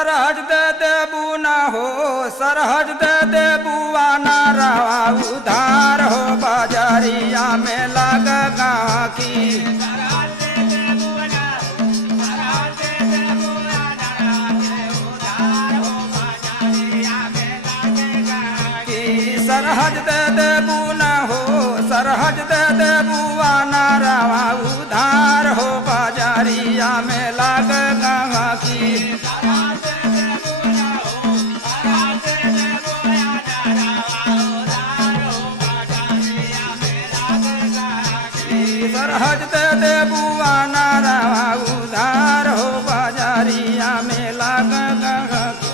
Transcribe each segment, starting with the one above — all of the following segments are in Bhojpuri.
सरहज दे देबू ना हो सरहज दे देबू आना रवा उधार हो बाजारिया में लग गाकी सरहज दे देबू ना हो सरहज दे देबू आना रवा उधार हो बाजारिया में लग गाकी सरहज दे देबू आना रवा उधार हो बाजारिया में लग गाकी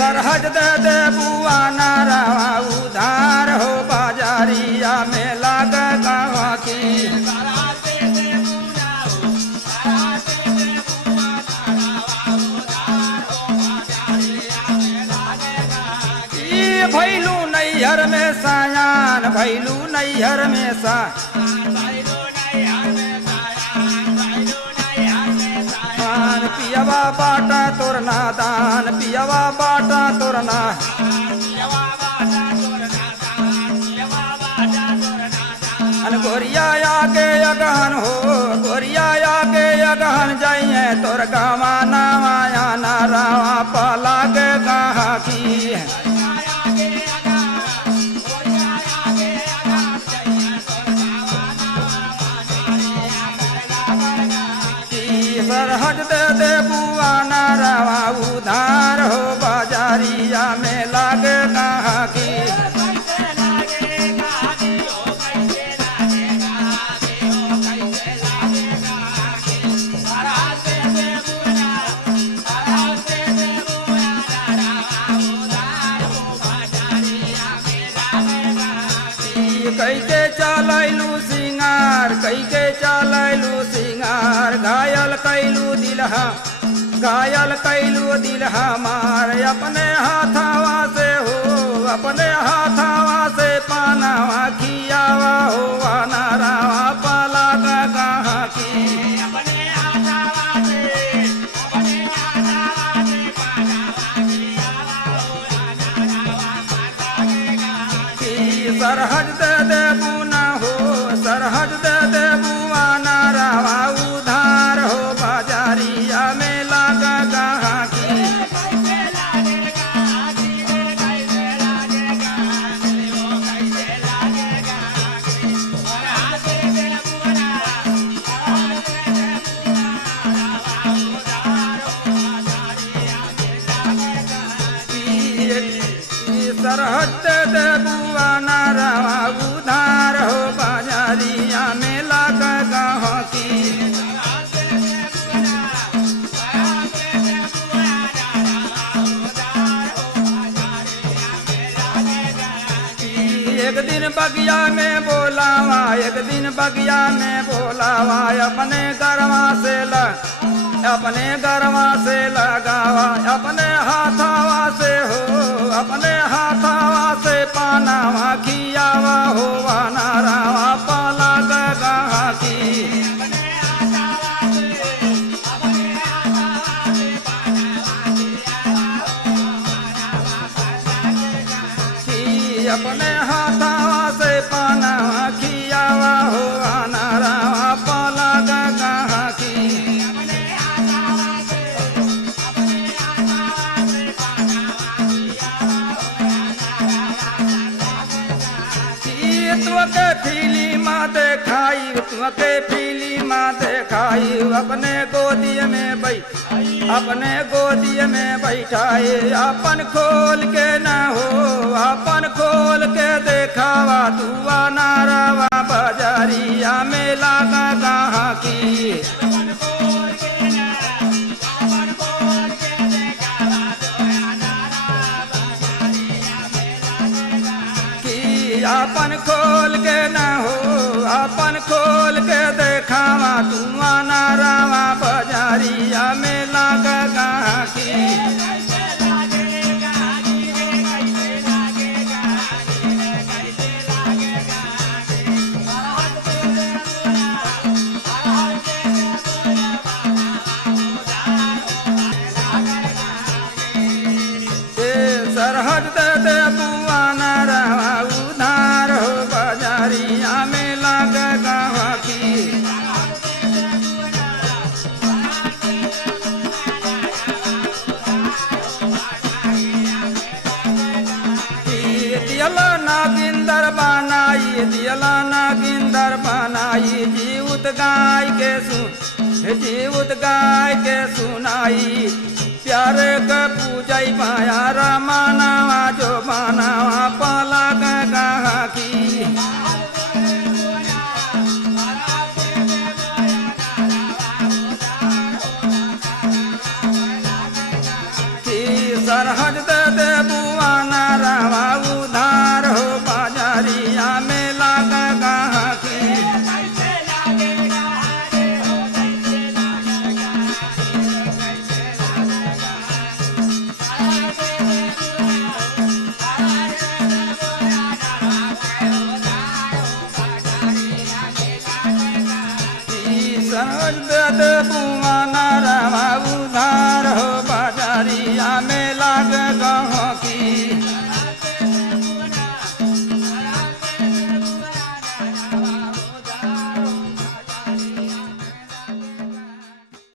सरहज दे देबू आना रवा उधार हो बाजारिया में लग गाकी भैलू नैहर में सायान भैलू नैहर में सायान पियवा बाटा तोरना दान पियवा बाटा तोरना गोरिया आगे अगहन हो गोरिया आगे अगहन जाइए तोर गावा नामाया ना रावा पाला के कहा की सरहज दे देबू आना रवा उधार हो बाजारिया में लग गाकी कैके चलैलू सिंगार कैके चलैलू सिंगार घायल कैलू दिलहा मार अपने हाथावा से हो अपने हाथावा से पानावा खियावा हो आना रावा पाला गाहा की सरहज दे देबू ना हो सरहज दे देबू आना रवा उधार हो बाजारिया में लग गाकी सरहज दे देबू आना रवा उधार हो बाजारिया में लग गाकी एक दिन बगिया में बोलावा एक दिन बगिया में बोलावा अपने गरवा से लगावा अपने हाथावा से हो अपने हाथावा से पानावा खियावा हो आना रावा पाला गाकी अपने हाथावा से पानावा खियावा हो आना रावा पाला गाकी तुके फिल्म देखाई अपने गोदी में बैठाए अपन खोल के ना हो अपन खोल के देखावा तू आना रवा बाजारिया में लगा गाकी अपन खोल के ना हो अपन खोल के देखावा तू आना रावा बाजारिया में ला सहज दे दे बुआ नारवा उधार हो बाजारिया में लागे गावा की दियला नागिंदर बनाई दियला नागिंदर बनाई जीवत गाय के सुन जीवत गाय के सुनाई प्यार का पूजाई माया रमानावा जो बनावा पाला गा की सरहद दे दे बुआ नारवा उधार हो बाजारिया में लागा गा की सरहद दे दे बुआ नारवा उधार हो बाजारिया में